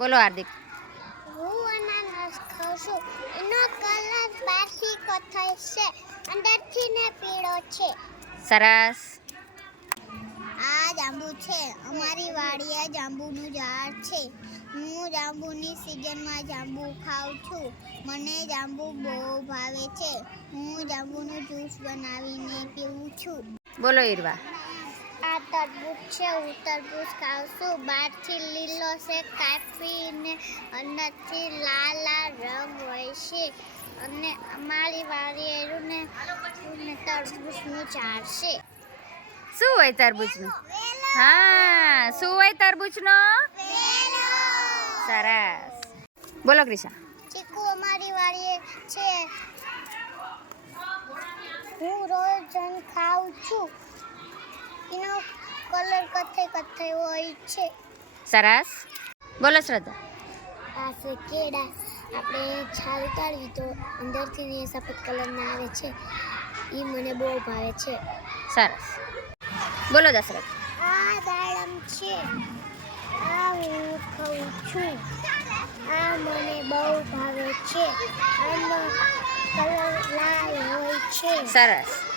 બોલો હાર્દિક. હું અનાનસ ખાઉં છું. એનો કલર બહારથી કથ્થઈ છે, અંદરથી ને પીળો છે. સરસ. આ જાંબુ છે. અમારી વાડીએ જાંબુનું ઝાડ છે. હું જાંબુની સિઝનમાં જાંબુ ખાઉં છું. મને જાંબુ બહુ ભાવે છે. હું જાંબુનું જ્યુસ બનાવીને પીઉં છું. બોલો ઈરવા. આ તરબૂચ છે. હું તરબૂચ ખાઉં છું. બહારથી લીલો છે, કાપીને અંદરથી લાલ લાલ રંગ હોય છે. અને અમારી વાડીએ તરબૂચનું ઝાડ છે. શું હોય તરબૂચનું? હા, શું હોય તરબૂચનો? સરસ. બોલો ક્રિશા. ચીકુ અમારી વાડીએ છે. હું રોજ જઈને ખાઉં છું. એનો કલર કથ્થઈ હોય છે. સરસ. બોલો શ્રદ્ધા. આ છે કેળા. આપણે છાલ ઉતારવી તો અંદરથી સફેદ કલરના આવે છે. એ મને બહુ ભાવે છે. સરસ. બોલો દશરથ. આ દાડમ છે. આ હું ખાઉં છું. આ મને બહુ ભાવે છે. આનો કલર લાલ હોય છે. સરસ.